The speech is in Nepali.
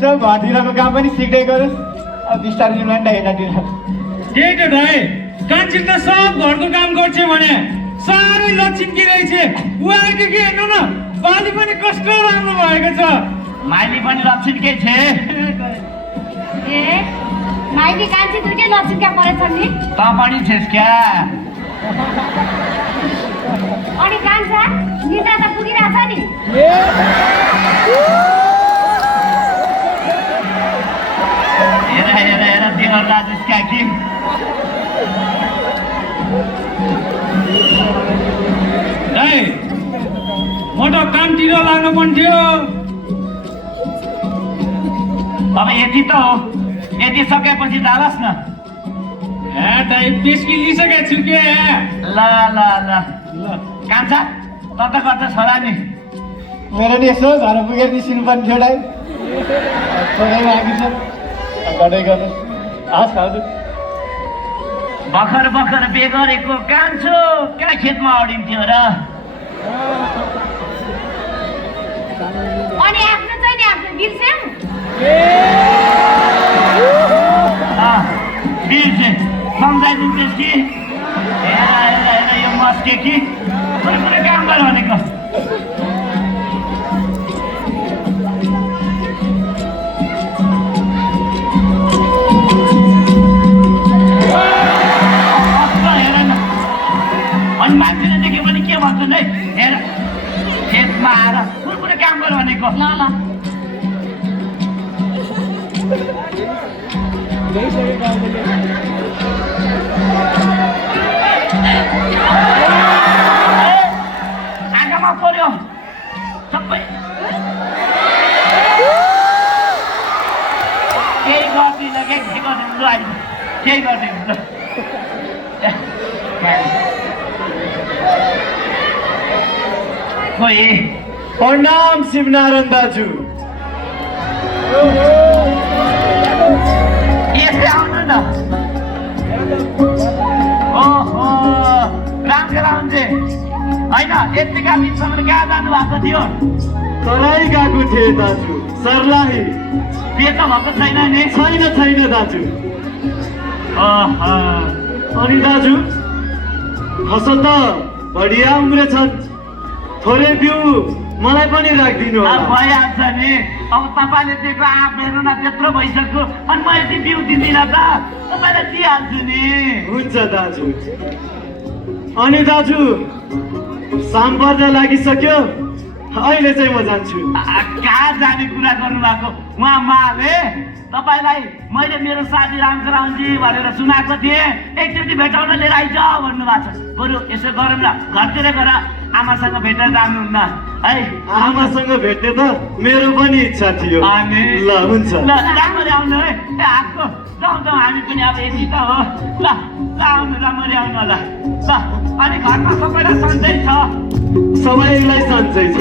यसो घरतिरको काम पनि सिक्दै गरोस्। अब बिस्तारै जिम्मेवारी हेर्नतिर त्यही त दाइ, कान्छी त सब घरको काम गर्छ भने साह्रै लक्षित रहेछ। उहाँको के हेर्नु न, बाली पनि कस्तो राम्रो भएको छ। माइली पनि लक्षितकै छे। ए माइली कान्छी दुईटै लक्षितका परेछन् नि। त पनि छेस् क्या? अनि कान्छा निद्रा त पुगिरहेछ नि। हेर हेर हेर तिम्रो राजेश काकी। दाइ म त कामतिर लाग्नु पनि थियो। अब यति त हो, यति सकेपछि जानुहोस् न। ए दाइ पेस्की लिइसकेको छु के। ल ल ल कान्छा त त गर्छ छोरा नि। मेरो नि यसो घर पुगेर निस्किनु पर्ने थियो दाइ। छोरै बाँकी छ गर्दै गर्नुहोस्। हस् हजुर। भर्खर भर्खर बे गरेको कान्छो कहाँ खेतमा अडिन्थ्यो र? अनि आफ्नो चाहिँ नि आफ्नो बिर्स्यौ। बिर्से सम्झाइदिन्छेस् कि? हेर हेर हेर यो मस्के कि कुनै कुनै काम गर भनेको। हेर न, अनि मान्छेले देख्यो भने के भन्छन् है? हेर खेतमा आएर कुनै कुनै काम गर भनेको। ल ल आँखामा पर्यो सबै। केही गर्दिनँ के गर्दिनँ ल अहिले केही गर्दिनँ ल। खोइ प्रणाम शिवनारायण दाजु। यसै आउनु न। ओहो राम्रो राउन्जे होइन, यतिका दिनसम्म कहाँ जानु भएको थियो? तराई गएको थिएँ दाजु, सर्लाही। बिहे त भएको छैन नि? छैन छैन दाजु। ओहो अनि दाजु फसल त बढिया उम्रेछन्, थोरै बिउ मलाई पनि राखिदिनु होला। भइहाल्छ नि। अब तपाईँले दिएको आँप हेर्नु न, त्यत्रो भइसक्यो। अनि म यति बिउ दिँदिनँ त, तपाईँलाई दिइहाल्छु नि। हुन्छ दाजु। अनि दाजु शाम पर्न लागिसक्यो, अहिले चाहिँ म जान्छु। कहाँ जाने कुरा गर्नुभएको? उहाँ माले तपाईँलाई मैले मेरो साथी रामचराउजी भनेर सुनाएको थिएँ, एकचोटि भेटाउन लिएर आइज भन्नुभएको छ। बरु यसो गरौँ न, घरतिर गएर आमासँग भेटेर जानुहुन्न है? आमासँग भेट्ने त मेरो पनि इच्छा थियो। अनि ल हुन्छ। ल राम्ररी आउनु है। ए आएको जाउँ जाउँ, हामी पनि अब यति त हो। ल ल आउनु, राम्ररी आउनु होला। ल अनि घरमा सबैलाई सन्चै छ? सबैलाई सन्चै छ।